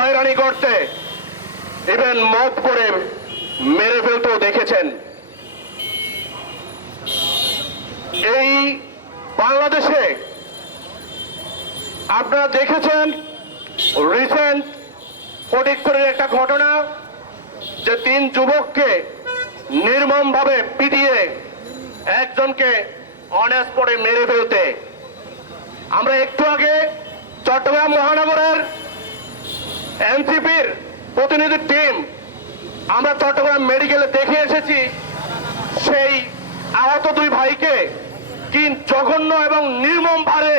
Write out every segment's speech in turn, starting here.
হয়রানি করতে, ইভেন মত করে মেরে ফেলতেও দেখেছেন। এই বাংলাদেশে আপনারা দেখেছেন রিসেন্ট ফটিকছড়ির একটা ঘটনা, যে 3 যুবককে নির্মমভাবে পিটিয়ে একজনকে অন স্পটে মেরে ফেলতে। আমরা একটু আগে চট্টগ্রাম মহানগরের এনসিপির প্রতিনিধি টিম আমরা চট্টগ্রাম মেডিকেলে দেখে এসেছি সেই আহত 2 ভাইকে কি জঘন্য এবং নির্মম ভাবে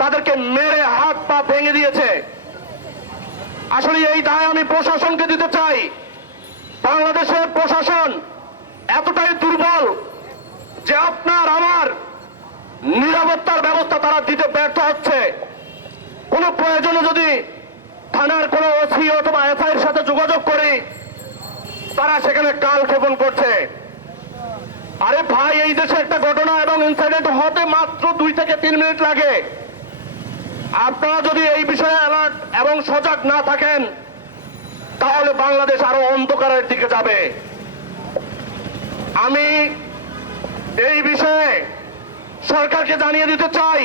তাদেরকে মেরে হাত পা ভেঙে দিয়েছে। আসলে এই দায় আমি প্রশাসনকে দিতে চাই। বাংলাদেশের প্রশাসন এতটাই দুর্বল যে আপনার আমার নিরাপত্তার ব্যবস্থা তারা দিতে ব্যর্থ হচ্ছে। কোনো প্রয়োজনে যদি থানার কোনো ওসি অথবা এসআইয়ের সাথে যোগাযোগ করি, তারা সেখানে কালক্ষেপণ করছে। আরে ভাই, এই দেশে একটা ঘটনা এবং ইনসিডেন্ট হতে মাত্র 2 থেকে 3 মিনিট লাগে। আপনারা যদি এই বিষয়ে অ্যালার্ট এবং সজাগ না থাকেন, তাহলে বাংলাদেশ আরো অন্ধকারের দিকে যাবে। আমি এই বিষয়ে সরকারকে জানিয়ে দিতে চাই,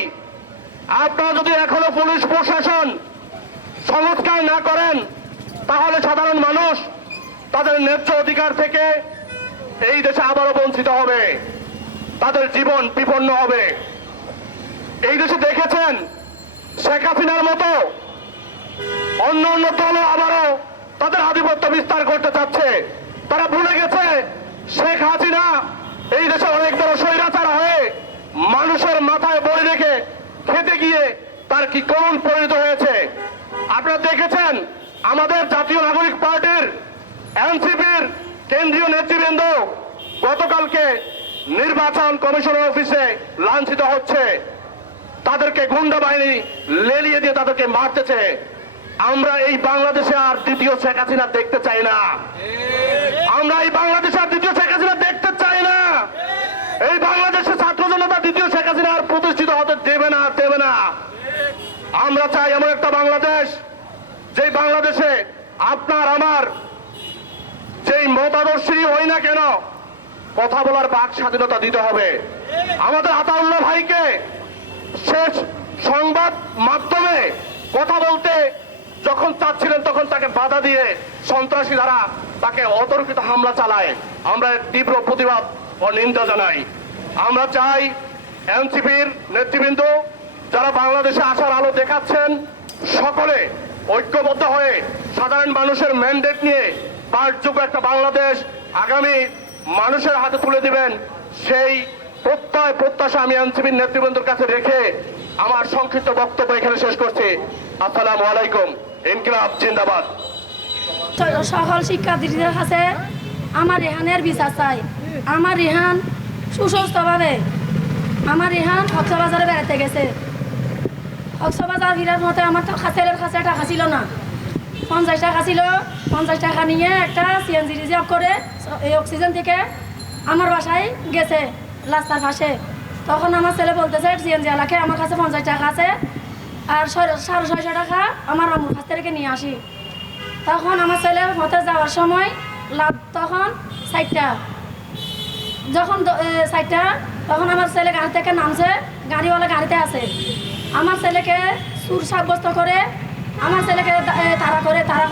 আপনারা যদি এখনো পুলিশ প্রশাসন সংস্কার না করেন, তাহলে সাধারণ মানুষ তাদের ন্যায্য অধিকার থেকে এই দেশে আবারও বঞ্চিত হবে, তাদের জীবন বিপন্ন হবে। এই দেশে দেখেছেন শেখ হাসিনার মতো অন্য অন্য দলও আবারও তাদের আধিপত্য বিস্তার করতে চাচ্ছে। তারা ভুলে গেছে শেখ হাসিনা এই দেশে অনেক বড় স্বৈরাচার হয়ে মানুষের মাথায় বই রেখে খেতে গিয়ে তার কি করুণ পরিণত হয়েছে। আপনারা দেখেছেন আমাদের জাতীয় নাগরিক পার্টির এনসিপির কেন্দ্রীয় নেতৃবৃন্দ গতকালকে নির্বাচন কমিশনের অফিসে লাঞ্ছিত হচ্ছে, তাদেরকে গুন্ডা বাহিনী লেলিয়ে দিয়ে তাদেরকে মারতেছে। আমরা এই বাংলাদেশে আর দ্বিতীয় শেখ হাসিনা দেখতে চাই না। আমরা এই বাংলাদেশে আর দ্বিতীয় শেখ হাসিনা দেখতে চাই না। এই বাংলাদেশে ছাত্র জনতা দ্বিতীয় শেখ হাসিনা আর প্রতিষ্ঠিত হতে দেবে না, দেবে না। আমরা চাই এমন একটা বাংলাদেশ, যে বাংলাদেশে আপনার আমার যেই মতাদর্শী হই না কেন, কথা বলার বাক স্বাধীনতা দিতে হবে। আমাদের আতাউল্লাহ ভাইকে শেষ সংবাদ মাধ্যমে কথা বলতে যখন চাচ্ছিলেন, তখন তাকে বাধা দিয়ে সন্ত্রাসী দ্বারা তাকে অতর্কিত হামলা চালায়। আমরা এর তীব্র প্রতিবাদ ও নিন্দা জানাই। আমরা চাই এনসিপির নেতৃবৃন্দ যারা বাংলাদেশে আসার আলো দেখাচ্ছেন, সকলে ঐক্যবদ্ধ হয়ে সাধারণ মানুষের ম্যান্ডেট নিয়ে পাঠযোগ্য একটা বাংলাদেশ আগামী মানুষের হাতে তুলে দিবেন, সেই প্রত্যাশা আমি এনসিপির নেতৃবৃন্দের কাছে রেখে আমার সংক্ষিপ্ত বক্তব্য এখানে শেষ করছি। আসসালামু আলাইকুম। ইনকিলাব জিন্দাবাদ। সকল শিক্ষার্থীদের কাছে আমার রেহানের বিচার চাই। আমার রেহান সুস্বাস্থ্যভাবে, আমার রেহান কক্সবাজারে বেড়াতে গেছে। কক্সবাজার ফিরার মতো আমার ছেলের কাছে টাকা ছিল না, 50 টাকা ছিল। 50 টাকা নিয়ে একটা সিএনজি রিজার্ভ করে এই অক্সিজেন থেকে আমার বাসায় গেছে রাস্তার পাশে। তখন আমার ছেলে বলতেছে সিএনজি আলাকে আমার কাছে 50 টাকা আছে আর 650 টাকা আমার আম্মুর কাছ থেকে নিয়ে আসি। তখন আমার ছেলে পথে যাওয়ার সময় তখন 60টা, যখন 60টা, তখন আমার ছেলে গাড়ি থেকে নামছে, গাড়িওয়ালা গাড়িতে আছে। আমার ছেলেকে চুর সাব্যস্ত করে আমার ছেলেকে তাড়া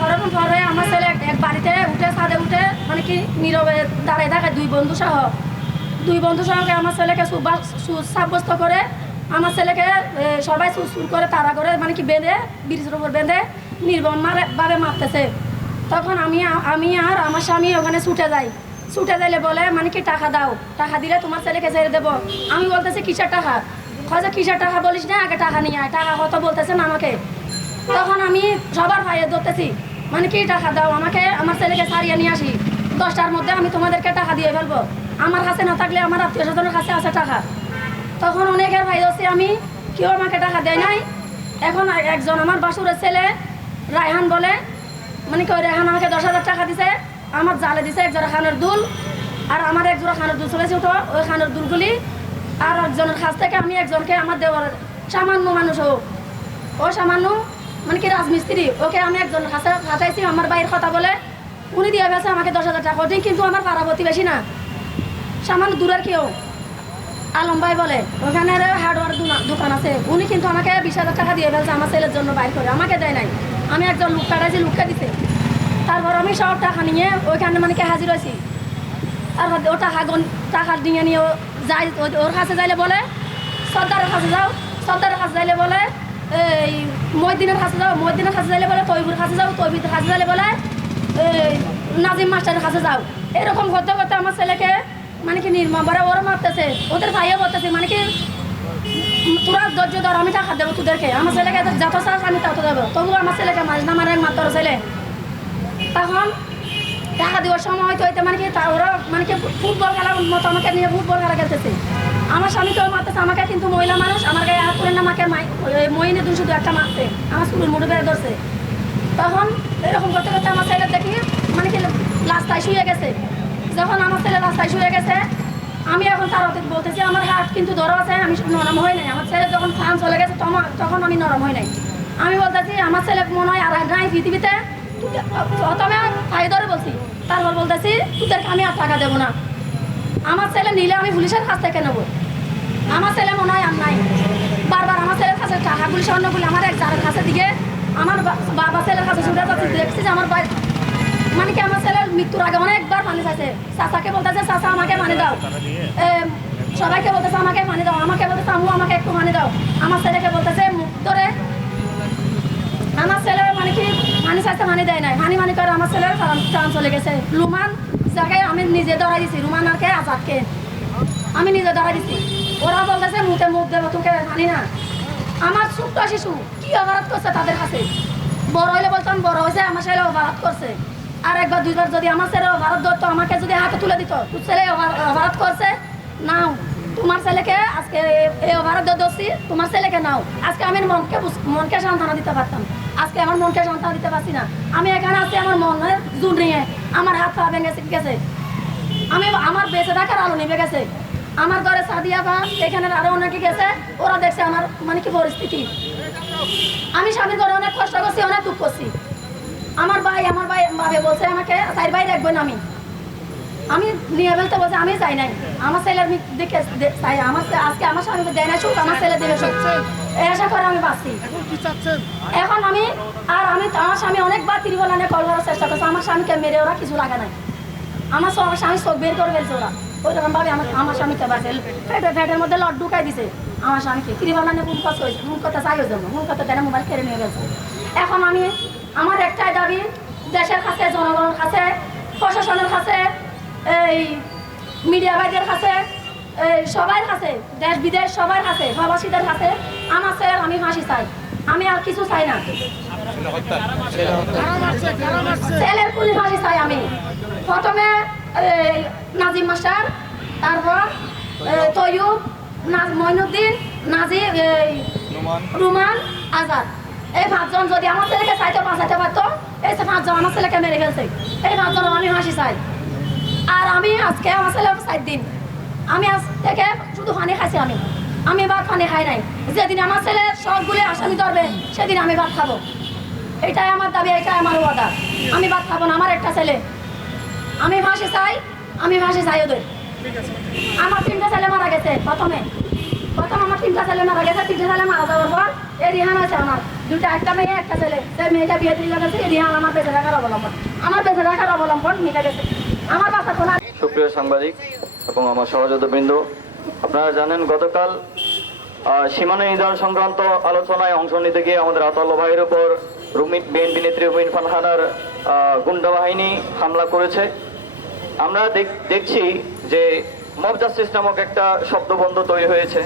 করার পরে আমার ছেলে এক বাড়িতে উঠে, ছাদে উঠে, মানে কি নীরবে দাঁড়ায় থাকে 2 বন্ধু সহকে আমার ছেলেকে সুর সাব্যস্ত করে আমার ছেলেকে সবাই সুর করে তাড়া করে, মানে কি বেঁধে ব্রিজের উপর বেঁধে নির্মমভাবে মারতেছে। তখন আমি আর আমার স্বামী ওখানে ছুটে যাইলে বলে, মানে কি টাকা দাও, টাকা দিলে তোমার ছেলেকে ছেড়ে দেবো। আমি বলতেছি কিসের টাকা? খোঁজা কিসের টাকা বলিস না, আগে টাকা নিয়ে আয়। টাকা কত বলতেছেন আমাকে। তখন আমি সবার ভাইয়ে ধরতেছি, মানে কি টাকা দাও আমাকে, আমার ছেলেকে ছাড়িয়ে নিয়ে আসি, 10টার মধ্যে আমি তোমাদেরকে টাকা দিয়ে ফেলবো। আমার কাছে না থাকলে আমার আত্মীয় স্বজনের কাছে আছে টাকা। তখন অনেকের ভাই হচ্ছে, আমি কেউ আমাকে টাকা দেয় নাই। এখন একজন আমার বাসুরের ছেলে রায়হান বলে, মানে কি রেহান আমাকে 10,000 টাকা দিছে, আমার জালে দিছে 1 জোড়া খানের দুল, আর আমার 1 জোড়া খানের দুল চলেছে উঠো, ওই খানের দুলগুলি আর একজনের কাছ থেকে আমি একজনকে আমার দেওয়ার সামান্য মানুষ হোক, ও সামান্য মানে কি রাজমিস্ত্রি, ওকে আমি একজন কাছে পাঠাইছি আমার বাইরের কথা বলে, উনি দিয়ে গেছে আমাকে 10,000 টাকা দিন, কিন্তু আমার পাড়া প্রতিবেশী না, সামান্য দূরের কেউ, আলম ভাই বলে, ওখানে হার্ডওয়ার দোকান আছে, উনি কিন্তু আমাকে 20,000 টাকা দিয়ে ফেলছে আমার ছেলের জন্য বাইর করে, আমাকে দেয় নাই। আমি একজন লোক পাঠাইছি, লোককে দিছে। তারপর আমি সব টাকা নিয়ে ওইখানে মানে কি হাজির হয়েছি। তারপর ও টাকা নিয়ে নিয়ে যাই, ওর কাছে যাইলে বলে সর্দারের কাছে যাও, সর্দারের কাছে যাইলে বলে এই মহিউদ্দিনের কাছে যাও, মহিউদ্দিনের কাছে যাইলে বলে তৈবুর কাছে যাও, তৈবুর কাছে যাইলে বলে নাজিম মাস্টারের কাছে যাও। এরকম করতে করতে আমার ছেলেকে মানে কি নির্মমভাবে ওরা মারতেছে, ওদের ভাইও বলতেছে মানে কি তোরা ধৈর্য ধর, আমি টাকা দেবো তোদেরকে, আমার ছেলেকে যত চাষ আমি তত দেবো, তবু আমার ছেলেকে মাঝ না মারে মাত্র ছেলে। তখন টাকা দেওয়ার সময় হয়তো হইতে মানে কি ওরা মানে কি ফুটবল খেলার মতো আমাকে নিয়ে ফুটবল খেলা খেলতেছে, আমার স্বামীকেও মারতেছে আমাকে, কিন্তু মহিলা মানুষ আমার গায়ে হাত করে না, আমাকে মহিনে দুই শুধু একটা মারছে, আমার স্কুলের মুড়ে বেড়ে ধরছে। তখন এরকম করতে করতে আমার ছেলে দেখি মানে কি রাস্তায় শুয়ে গেছে। যখন আমার ছেলে রাস্তায় শুয়ে গেছে, আমি এখন তার অতীত বলতেছি আমার হাত কিন্তু ধরো আছে, আমি নরম হই নাই। আমার ছেলে যখন ফান চলে গেছে তখন আমি নরম হই নাই। আমি বলতেছি আমার ছেলে মনে হয় আর নাই পৃথিবীতে, প্রথমে ফাই ধরে বলছি, তারপর বলতেছি তোদেরকে আমি আর টাকা দেবো না, আমার ছেলে নিলে আমি পুলিশের কাছ থেকে নেবো। আমার ছেলে মনে হয় আর নাই, বারবার আমার ছেলের কাছে টাকাগুলি স্বর্ণগুলি আমার এক জারের কাছে দিকে আমার বাবা ছেলের কাছে ছুটে যাচ্ছে, দেখছি যে আমার ভাই মানে কি আমার ছেলের মৃত্যুর আগে অনেকবার পানি চাইছে, চাচাকে বলতেছে চাচা আমাকে পানি দাও, সবাইকে বলতেছে আমাকে পানি দাও, আমাকে বলতেছে আমু আমাকে একটু পানি দাও, আমার ছেলেকে বলতেছে মুখ ধরে, আমার ছেলে মানে কি পানি চাইতে পানি দেয় নাই, পানি করে আমার ছেলের প্রাণ চলে গেছে। রুমান যাকে আমি নিজে ধরাই দিছি, রুমান আর কে আজাদকে আমি নিজে ধরাই দিছি, ওরা বলতেছে মুখে মুখ দেবো তোকে পানি না। আমার ছোট্ট শিশু কি অপরাধ করছে তাদের কাছে, বড় হইলে বলতাম বড় হয়েছে আমার ছেলে অপরাধ করছে, আর একবার দুইবার যদি আমার ছেলে অপরাধ ধরতো, আমাকে যদি হাতে তুলে দিত তোর ছেলে অপরাধ করছে নাও, তোমার ছেলেকে আজকে এই অপরাধ ধরছি, তোমার ছেলেকে নাও। আজকে আমি মনকে সান্ত্বনা দিতে পারতাম, আজকে আমার মনকে সান্ত্বনা দিতে পারছি না। আমি এখানে আছি আমার মনের জোর নিয়ে, আমার হাত পা ভেঙে গেছে, আমি আমার বেঁচে থাকার আলো নিভে গেছে। আমার ঘরে সাদিয়া বা এখানে আরো অনেকে গেছে, ওরা দেখছে আমার মানে কি পরিস্থিতি। আমি স্বামীর ঘরে অনেক কষ্ট করছি, অনেক দুঃখ করছি। আমার ভাবে বলছে আমাকে চার ভাই দেখবেন, আমি নিয়ে ফেলতে বলছে, আমি চাই নাই, আমার ছেলের দিকে চাই, আমার আজকে আমার স্বামীকে দেয় না সুখ, আমার ছেলে দেবে সুখ, এই আশা করে আমি বাঁচছি। এখন আমি আমার স্বামী অনেকবার ত্রিবলানে কল করার চেষ্টা করছে, আমার স্বামীকে মেরে ওরা কিছু লাগা নাই, আমার স্বামী চোখ বের করে ফেলছে ওরা, ওইরকম ভাবে আমার স্বামীকে বাঁচে ফ্যাটের মধ্যে লট ঢুকাই দিছে আমার স্বামীকে, ত্রিবলানে মুখ কথা হয়েছে, মুখ কথা চাই হয়ে যাবো, মুখ কথা দেয় মোবাইল কেড়ে নিয়ে গেছে। এখন আমার একটাই দাবি, দেশের কাছে, জনগণের কাছে, প্রশাসনের কাছে, এই মিডিয়া ভাইদের কাছে, সবার কাছে, দেশ বিদেশ সবার কাছে, প্রবাসীদের কাছে, আমার ছেলের আমি ফাঁসি চাই, আমি আর কিছু চাই না, ছেলের পুলিশ ফাঁসি চাই আমি। প্রথমে নাজিম মাস্টার, তারপর তৈয়ুব, মইনুদ্দিন, নাজিব, রুমান, আজাদ, এই 5 জন যদি আমার ছেলেকে চাইতে বাঁচাইতে পারতো, এই 5 জন আমার ছেলেকে মেরে ফেলছে, এই 5 জন আমি ফাঁসি চাই। আর আমি আজকে আমার ছেলে 4 দিন, আমি আজ থেকে শুধু পানি খাইছি, আমি ভাত পানি খাই নাই। যেদিন আমার ছেলে সবগুলি আসামি ধরবে সেদিন আমি ভাত খাবো, এটাই আমার দাবি, এটাই আমার ওয়াদা। আমি ভাত খাবো না, আমার একটা ছেলে, আমি ফাঁসি চাই, আমি ফাঁসি চাই ওদের। আমার 3টা ছেলে মারা গেছে, প্রথম আমার 3টা ছেলে মারা গেছে, 3টা ছেলে মারা যাওয়ার পর এই রিহান আছে আমার 2টা, একটা মেয়ে একটা ছেলে, সেই মেয়েটা বিয়ে দিয়ে গেছে, এই রিহান আমার বেঁচে থাকার অবলম্বন মিটে গেছে, আমার বাচ্চা কোনো। সুপ্রিয় সাংবাদিক এবং আমার সহযোদ্ধবৃন্দ, আপনারা জানেন গতকাল সীমানা নির্ধারণ সংক্রান্ত আলোচনায় অংশ নিতে গিয়ে আমাদের আতাউল্লাহ ভাইয়ের উপর বিএনপি নেত্রী রুমিন ফারহানার গুন্ডা বাহিনী হামলা করেছে। আমরা দেখছি যে মব জাস্টিস নামক একটা শব্দবন্ধ তৈরি হয়েছে,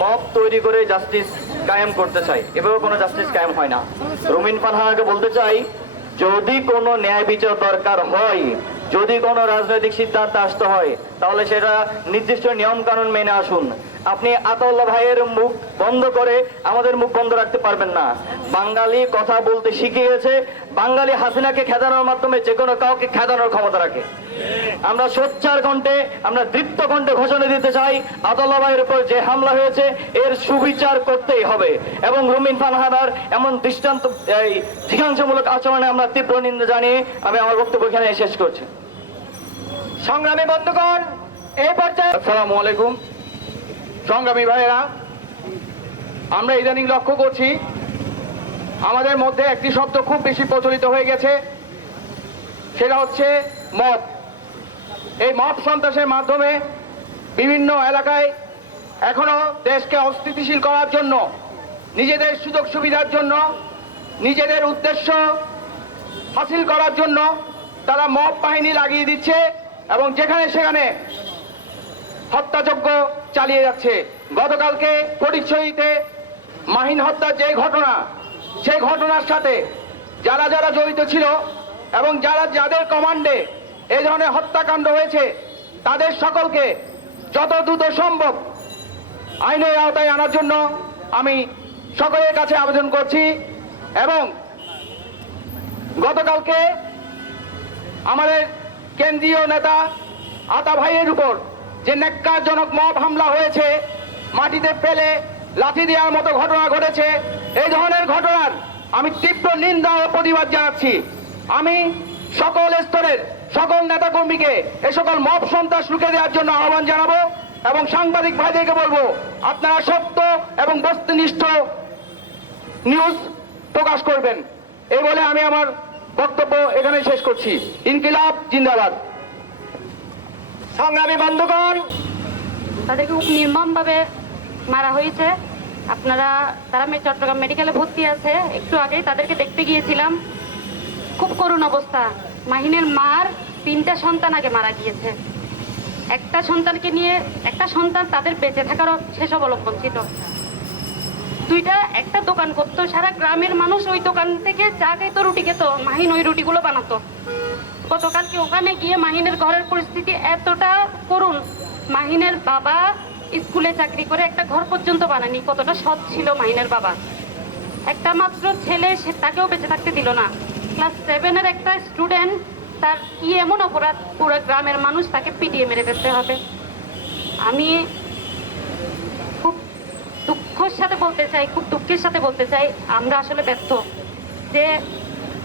মব তৈরি করে জাস্টিস কায়েম করতে চাই, এভাবে কোনো জাস্টিস কায়েম হয় না। রুমিন ফারহানাকে বলতে চাই, যদি কোনো ন্যায় বিচার দরকার হয়, যদি কোনো রাজনৈতিক সিদ্ধান্ত আসতে হয়, তাহলে সেটা নির্দিষ্ট নিয়ম কানুন মেনে আসুন। আপনি আতাউল্লাহ ভাইয়ের মুখ বন্ধ করে আমাদের মুখ বন্ধ রাখতে পারবেন না। বাঙালি কথা বলতে শিখে গেছে, বাঙালি হাসিনাকে খেদানোর মাধ্যমে যে কোনো কাউকে খেদানোর ক্ষমতা রাখে। আমরা সোচ্চার কণ্ঠে, আমরা দৃপ্ত কণ্ঠে ঘোষণা দিতে চাই, আতাউল্লাহ ভাইয়ের উপর যে হামলা হয়েছে এর সুবিচার করতেই হবে এবং রুমিন ফারহানার এমন দৃষ্টান্ত জিজ্ঞাসামূলক আচরণে আমরা তীব্র নিন্দা জানিয়ে আমি আমার বক্তব্য এখানে শেষ করছি। সংগ্রামী বন্ধুগণ, এই পর্যায়ে আসসালামু আলাইকুম। সংগ্রামী ভাইয়েরা, আমরা ইদানিং লক্ষ্য করছি আমাদের মধ্যে একটি শব্দ খুব বেশি প্রচলিত হয়ে গেছে, সেটা হচ্ছে মব। এই মব সন্ত্রাসের মাধ্যমে বিভিন্ন এলাকায় এখনো দেশকে অস্থিতিশীল করার জন্য, নিজেদের সুযোগ সুবিধার জন্য, নিজেদের উদ্দেশ্য হাসিল করার জন্য তারা মব বাহিনী লাগিয়ে দিচ্ছে এবং যেখানে সেখানে হত্যাযজ্ঞ চালিয়ে যাচ্ছে। গতকালকে ফটিকছড়িতে মাহিন হত্যার যে ঘটনা, সেই ঘটনার সাথে যারা যারা জড়িত ছিল এবং যাদের কমান্ডে এই ধরনের হত্যাকাণ্ড হয়েছে তাদের সকলকে যত দ্রুত সম্ভব আইনের আওতায় আনার জন্য আমি সকলের কাছে আবেদন করছি। এবং গতকালকে আমাদের কেন্দ্রীয় নেতা আতা ভাইয়ের উপর যে ন্যাক্কারজনক মব হামলা হয়েছে, মাটিতে ফেলে লাঠি দেওয়ার মতো ঘটনা ঘটেছে, এই ধরনের ঘটনার আমি তীব্র নিন্দা ও প্রতিবাদ জানাচ্ছি। আমি সকল স্তরের সকল নেতাকর্মীকে এ সকল মব সন্ত্রাস রুখে দেওয়ার জন্য আহ্বান জানাবো এবং সাংবাদিক ভাইদেরকে বলবো আপনারা সত্য এবং বস্তুনিষ্ঠ নিউজ প্রকাশ করবেন। এই বলে আমি আমার বক্তব্য এখানে শেষ করছি। ইনকিলাব জিন্দাবাদ। সংগ্রামী বন্ধুগণ, তাদেরকে খুব নির্মমভাবে মারা হয়েছে। তারা চট্টগ্রাম মেডিকেলে ভর্তি আছে। একটু আগেই তাদেরকে দেখতে গিয়েছিলাম, খুব করুণ অবস্থা। মাহিনের মার 3টা সন্তান আগে মারা গিয়েছে। একটা সন্তান তাদের বেঁচে থাকার শেষ অবলম্বন ছিল। একটা দোকান করতো, সারা গ্রামের মানুষ ওই দোকান থেকে চা খেত, রুটি খেত, মাহিন ওই রুটিগুলো বানাতো। গতকালকে ওখানে গিয়ে মাহিনের ঘরের পরিস্থিতি এতটা করুণ, মাহিনের বাবা স্কুলে চাকরি করে একটা ঘর পর্যন্ত বানায়নি। কতটা সৎ ছিল মাহিনের বাবা। একটা মাত্র ছেলে, তাকেও বেঁচে থাকতে দিল না। ক্লাস 7-এর একটা স্টুডেন্ট, তার কি এমন অপরাধ পুরো গ্রামের মানুষ তাকে পিটিয়ে মেরে ফেলতে হবে? আমি খুব দুঃখের সাথে বলতে চাই আমরা আসলে ব্যর্থ যে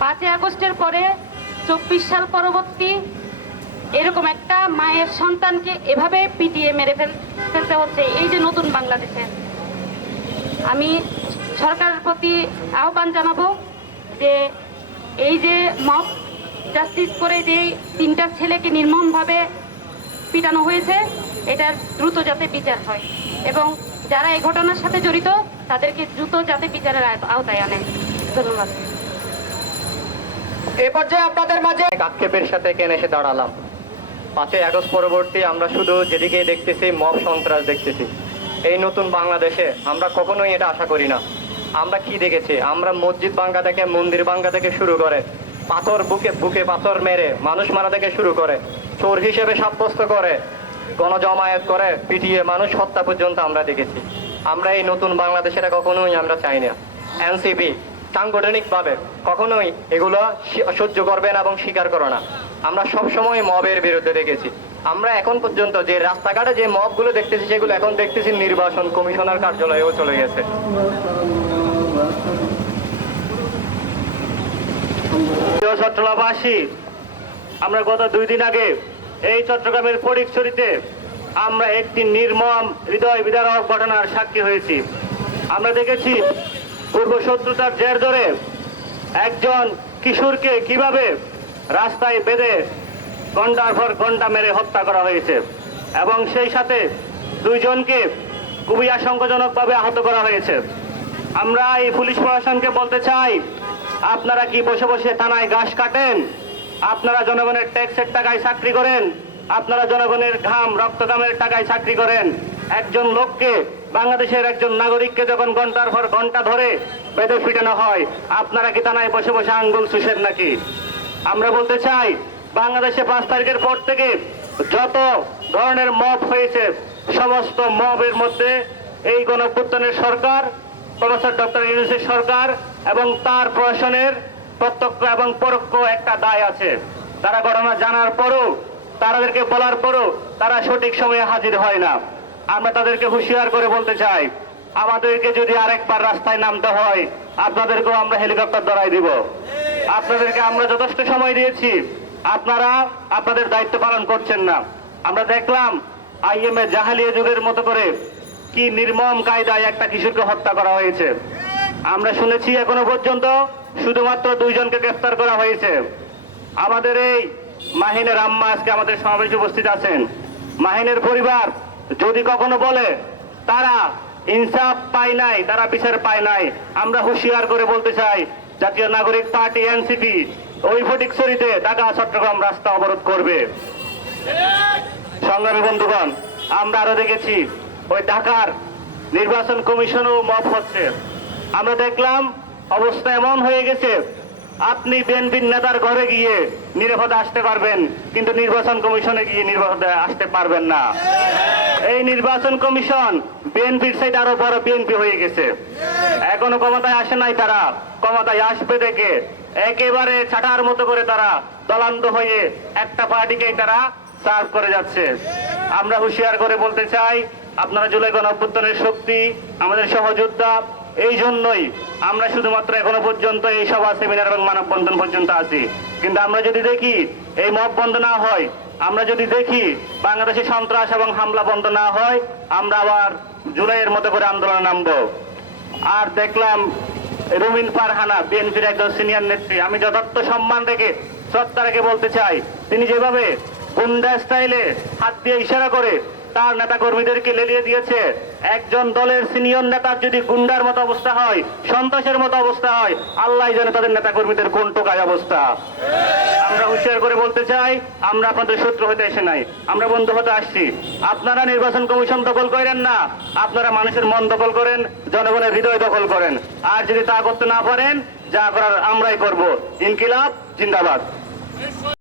5ই আগস্টের পরে 24 সাল পরবর্তী এরকম একটা মায়ের সন্তানকে এভাবে পিটিয়ে মেরে ফেলতে হচ্ছে এই যে নতুন বাংলাদেশে। আমি সরকারের প্রতি আহ্বান জানাবো যে এই যে মব জাস্টিস করে যে 3টা ছেলেকে নির্মমভাবে পিটানো হয়েছে, এটার দ্রুত যাতে বিচার হয় এবং যারা এই ঘটনার সাথে জড়িত তাদেরকে দ্রুত যাতে বিচারের আওতায় আনে। ধন্যবাদ। এ পর্যায়ে আপনাদের মাঝে আক্ষেপের সাথে কেন এসে দাঁড়ালাম। 5ই আগস্ট পরবর্তী আমরা শুধু যেদিকে দেখতেছি মব সন্ত্রাস দেখতেছি। এই নতুন বাংলাদেশে আমরা কখনোই এটা আশা করি না। আমরা কি দেখেছি? আমরা মসজিদ ভাঙ্গা থেকে, মন্দির ভাঙ্গা থেকে শুরু করে, পাথর বুকে পাথর মেরে মানুষ মারা থেকে শুরু করে, চোর হিসেবে সাব্যস্ত করে, গণজমায়েত করে পিটিয়ে মানুষ হত্যা পর্যন্ত আমরা দেখেছি। আমরা এই নতুন বাংলাদেশ এটা কখনোই আমরা চাই না। এনসিপি সাংগঠনিকভাবে কখনোই এগুলো সহ্য করবে না এবং স্বীকার করে না। আমরা সবসময় মবের বিরুদ্ধে দেখেছি। আমরা এখন পর্যন্ত যে রাস্তাঘাটে যে মবগুলো দেখতেছি সেগুলো এখন দেখতেছি নির্বাচন কমিশনার কার্যালয়েও চলে গেছে। চট্টগ্রামবাসী, আমরা গত 2 দিন আগে এই চট্টগ্রামের ফটিকছড়িতে আমরা একটি নির্মম হৃদয় বিদারক ঘটনার সাক্ষী হয়েছি। আমরা দেখেছি পূর্ব শত্রুতার জের ধরে একজন কিশোরকে কিভাবে রাস্তায় বেঁধে ঘন্টার পর ঘন্টা মেরে হত্যা করা হয়েছে এবং সেই সাথে 2 জনকে খুবই আশঙ্কাজনকভাবে আহত করা হয়েছে। আমরা এই পুলিশ প্রশাসনকে বলতে চাই, আপনারা কি বসে বসে থানায় ঘাস কাটেন? আপনারা জনগণের ট্যাক্সের টাকায় চাকরি করেন, আপনারা জনগণের ঘাম রক্তঘামের টাকায় চাকরি করেন। একজন লোককে, বাংলাদেশের একজন নাগরিককে যখন ঘন্টার পর ঘন্টা ধরে বেঁধে পিটানো হয়, আপনারা কি থানায় বসে বসে আঙ্গুল চুষেন নাকি? আমরা বলতে চাই, বাংলাদেশে 5 তারিখের পর থেকে যত ধরনের মব হয়েছে সমস্ত মবের মধ্যে এই গণঅভ্যুত্থানের সরকার, প্রফেসর ডক্টর ইউনূসের সরকার এবং তার প্রশাসনের প্রত্যক্ষ এবং পরোক্ষ একটা দায় আছে। তারা ঘটনা জানার পরও, তাদেরকে বলার পরও তারা সঠিক সময়ে হাজির হয় না। আমরা তাদেরকে হুঁশিয়ার করে বলতে চাই, আমাদেরকে যদি আরেকবার রাস্তায় নামতে হয়, আপনাদেরকেও আমরা হেলিকপ্টার ধরাই দিব। আপনাদেরকে আমরা যথেষ্ট সময় দিয়েছি, আপনারা আপনাদের দায়িত্ব পালন করছেন না। আমরা দেখলাম আইএমএ জাহালিয়া যুগের মতো করে কি নির্মম কায়দায় একটা কিশোরকে হত্যা করা হয়েছে। আমরা শুনেছি এখনো পর্যন্ত শুধুমাত্র 2 জনকে গ্রেফতার করা হয়েছে। আমাদের এই মাহিনের আম্মা আজকে আমাদের সমাবেশে উপস্থিত আছেন। মাহিনের পরিবার যদি কখনো বলে তারা ইনসাফ পায় নাই, তারা বিচার পায় নাই, আমরা হুঁশিয়ার করে বলতে চাই, জাতীয় নাগরিক পার্টি এনসিপি ওই ফটিকছড়িতে ঢাকা চট্টগ্রাম রাস্তা অবরোধ করবে। সংগ্রামী বন্ধুগণ, আমরা আরো দেখেছি ওই ঢাকার নির্বাচন কমিশনও মব হচ্ছে। আমরা দেখলাম অবস্থা এমন হয়ে গেছে, আপনি বিএনপির নেতার ঘরে গিয়ে নিরাপদে আসতে পারবেন, কিন্তু নির্বাচন কমিশনে গিয়ে নিরাপদে আসতে পারবেন না। এই নির্বাচন কমিশন বিএনপির সাইড আরো বড় বিএনপি হয়ে গেছে। এখনো ক্ষমতায় আসে নাই, তারা ক্ষমতায় আসবে দেখে একেবারে ছাটার মতো করে তারা দলান্ত হয়ে একটা পার্টিকেই তারা সার্ভ করে যাচ্ছে। আমরা হুঁশিয়ার করে বলতে চাই, আপনারা জুলাই গণঅভ্যুত্থানের শক্তি, আমাদের সহযোদ্ধা। এই জন্যই আমরা শুধুমাত্র এখনো পর্যন্ত এই সভা, সেমিনার এবং মানববন্ধন পর্যন্ত আছি। কিন্তু আমরা যদি দেখি এই মব বন্ধ না হয়, আমরা যদি দেখি বাংলাদেশে সন্ত্রাস এবং হামলা বন্ধ না হয়, আমরা আবার জুলাইয়ের মতো করে আন্দোলনে নামবো। আর দেখলাম রুমিন ফারহানা, বিএনপির একজন সিনিয়র নেত্রী, আমি যথার্থ সম্মান রেখে শ্রদ্ধা রেখে বলতে চাই, তিনি যেভাবে গুন্ডা স্টাইলে হাত দিয়ে ইশারা করে তার নেতা কর্মীদেরকে লেলিয়ে দিয়েছে, একজন দলের সিনিয়র নেতার যদি গুন্ডার মতো অবস্থা হয়, সন্ত্রাসের মতো অবস্থা হয়, আল্লাহ জানে তাদের নেতা কর্মীদের কোন টোকায় অবস্থা। আমরা হুঁশিয়ার করে বলতে চাই, আমরা আপনাদের শত্রু হতে এসে নাই, আমরা বন্ধু হতে আসছি। আপনারা নির্বাচন কমিশন দখল করেন না, আপনারা মানুষের মন দখল করেন, জনগণের হৃদয় দখল করেন। আর যদি তা করতে না পারেন, যা করার আমরাই করব। ইনকিলাব জিন্দাবাদ।